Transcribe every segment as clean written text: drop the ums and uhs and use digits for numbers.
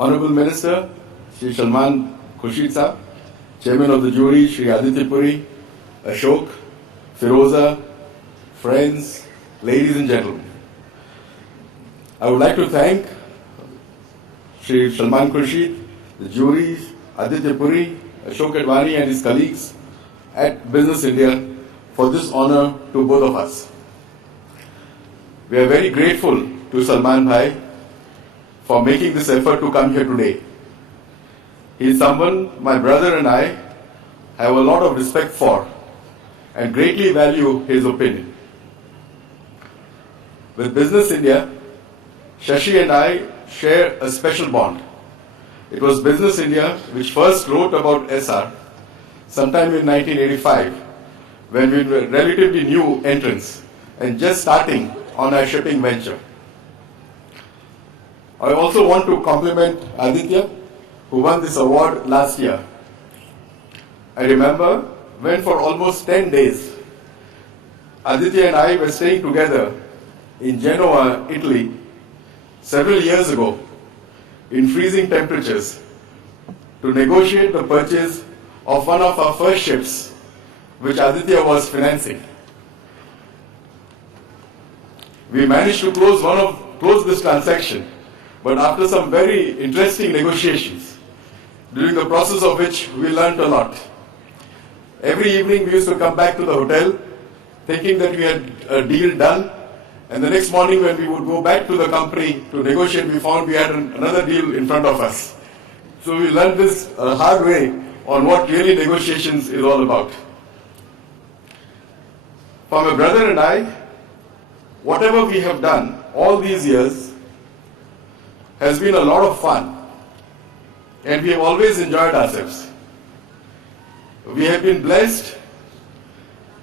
Honorable Minister, Shri Salman Khurshid Saab, Chairman of the Jury, Shri Aditya Puri, Ashok, Firoza, friends, ladies and gentlemen. I would like to thank Shri Salman Khurshid, the jury, Aditya Puri, Ashok Advani and his colleagues at Business India for this honor to both of us. We are very grateful to Salman Bhai for making this effort to come here today. He is someone my brother and I have a lot of respect for and greatly value his opinion. With Business India, Shashi and I share a special bond. It was Business India which first wrote about Essar sometime in 1985 when we were relatively new entrants and just starting on our shipping venture. I also want to compliment Aditya, who won this award last year. I remember when for almost 10 days, Aditya and I were staying together in Genoa, Italy, several years ago, in freezing temperatures, to negotiate the purchase of one of our first ships, which Aditya was financing. We managed to close this transaction, but after some very interesting negotiations, during the process of which we learned a lot. Every evening we used to come back to the hotel thinking that we had a deal done, and the next morning when we would go back to the company to negotiate, we found we had another deal in front of us. So we learned this hard way on what really negotiations is all about. For my brother and I, whatever we have done all these years has been a lot of fun, and we have always enjoyed ourselves. We have been blessed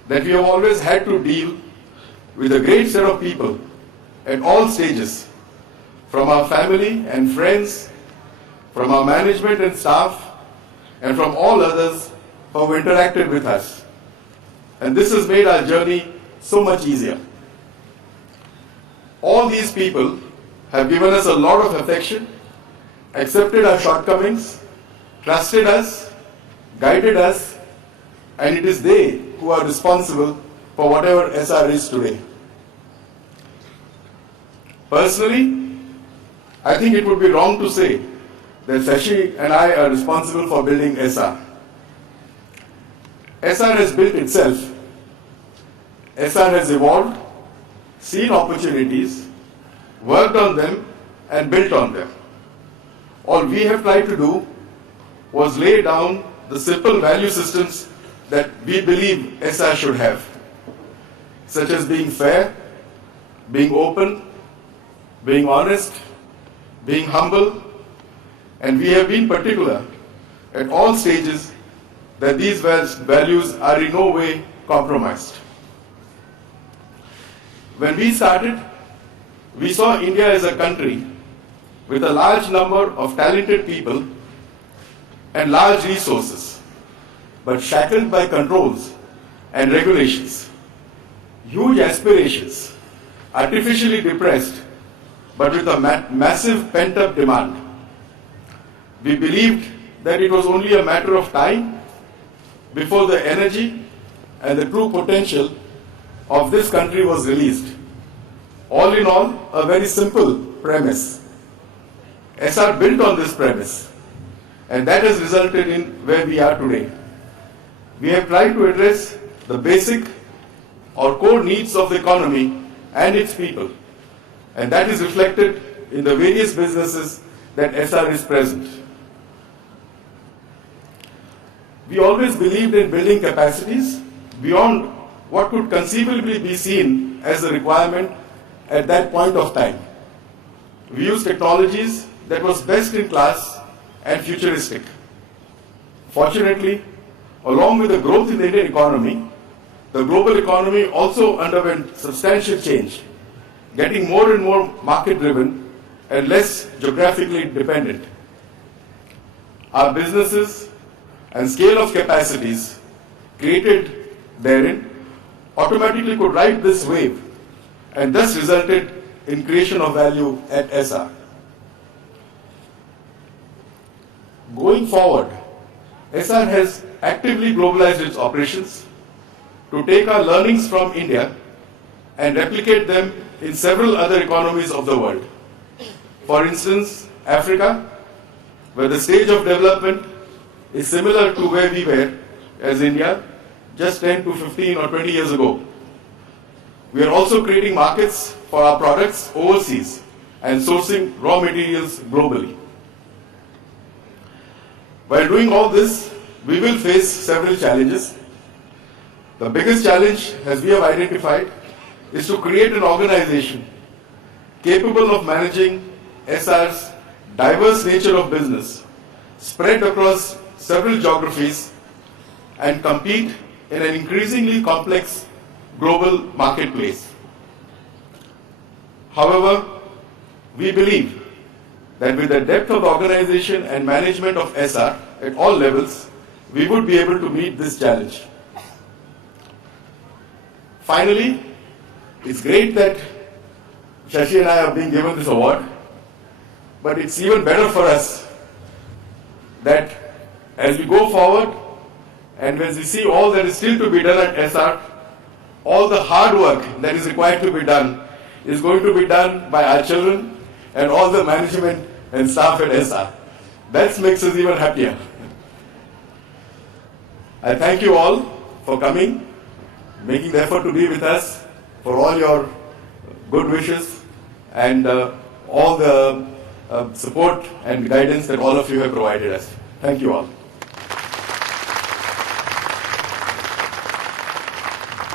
that we have always had to deal with a great set of people at all stages, from our family and friends, from our management and staff, and from all others who have interacted with us. And this has made our journey so much easier. All these people have given us a lot of affection, accepted our shortcomings, trusted us, guided us, and it is they who are responsible for whatever Essar is today. Personally, I think it would be wrong to say that Shashi and I are responsible for building Essar. Essar has built itself. Essar has evolved, seen opportunities, worked on them, and built on them. All we have tried to do was lay down the simple value systems that we believe Essar should have, such as being fair, being open, being honest, being humble, and we have been particular at all stages that these values are in no way compromised. When we started, we saw India as a country with a large number of talented people and large resources, but shackled by controls and regulations, huge aspirations, artificially depressed, but with a massive pent-up demand. We believed that it was only a matter of time before the energy and the true potential of this country was released. All in all, a very simple premise. Essar built on this premise, and that has resulted in where we are today. We have tried to address the basic or core needs of the economy and its people, and that is reflected in the various businesses that Essar is present. We always believed in building capacities beyond what could conceivably be seen as a requirement at that point of time. We used technologies that was best in class and futuristic. Fortunately, along with the growth in the Indian economy, the global economy also underwent substantial change, getting more and more market-driven and less geographically dependent. Our businesses and scale of capacities created therein automatically could ride this wave, and thus resulted in creation of value at Essar. Going forward, Essar has actively globalized its operations to take our learnings from India and replicate them in several other economies of the world. For instance, Africa, where the stage of development is similar to where we were as India just 10 to 15 or 20 years ago. We are also creating markets for our products overseas and sourcing raw materials globally. While doing all this, we will face several challenges. The biggest challenge, as we have identified, is to create an organization capable of managing Essar's diverse nature of business, spread across several geographies, and compete in an increasingly complex global marketplace. However, we believe that with the depth of organization and management of Essar at all levels, we would be able to meet this challenge. Finally, it's great that Shashi and I are being given this award, but it's even better for us that as we go forward and when we see all that is still to be done at Essar, all the hard work that is required to be done is going to be done by our children and all the management and staff at Essar. That makes us even happier. I thank you all for coming, making the effort to be with us, for all your good wishes and all the support and guidance that all of you have provided us. Thank you all.